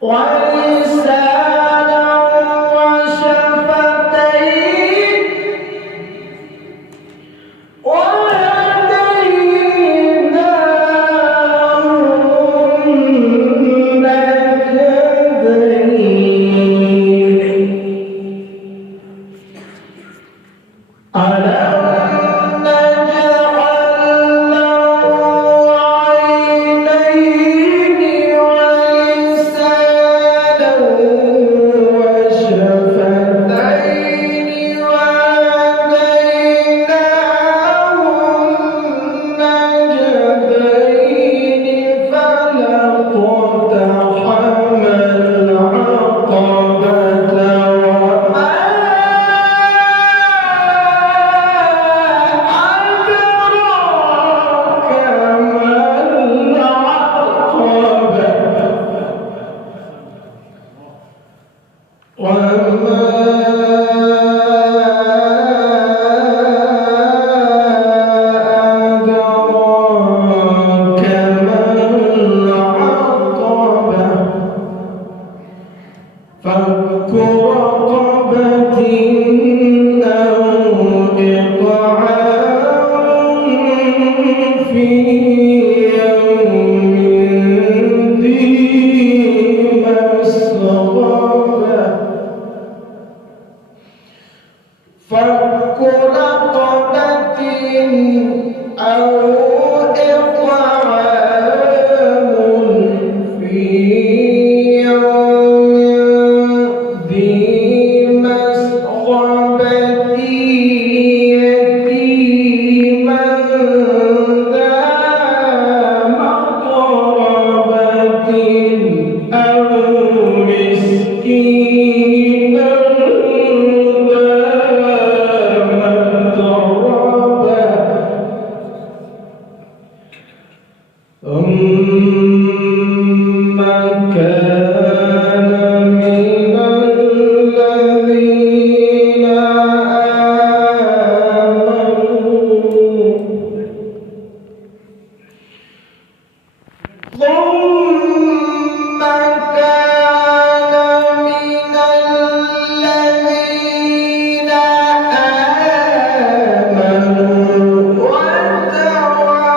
ولسانا وشفتين وهديناه النجدين ألم نجعل له عينين ولسانا وشفتين وهديناه النجدين فلاقتحم العقبة وما أدراك ما العقبة وما أدراك ما العقبة فك رقبة أو إطعام في يوم ذي مسغبة فك رقبة أو إطعام في يوم ذي مسغبة يتيما ذا مقربة أو مسكينا ذا متربة ثم كان من الذين ثم كان من الذين آمنوا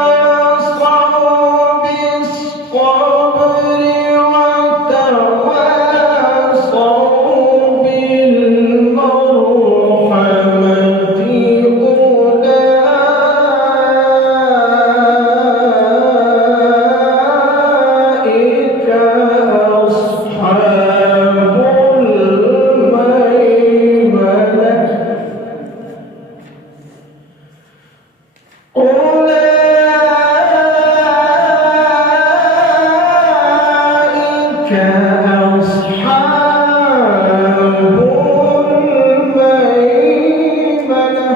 وتواصوا بالصبر وتواصوا بالمرحمة أولئك أصحاب الميمنة أولئك أصحاب الميمنة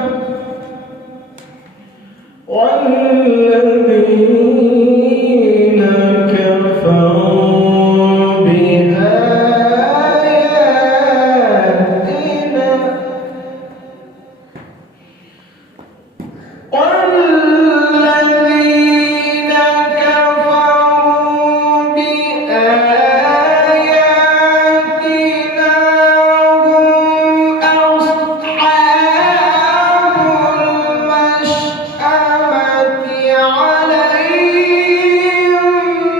والذين كفروا بآياتنا والذين كفروا بآياتنا هم أصحاب المشأمة عليهم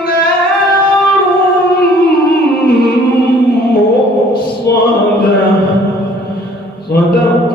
نار مؤصدة صدق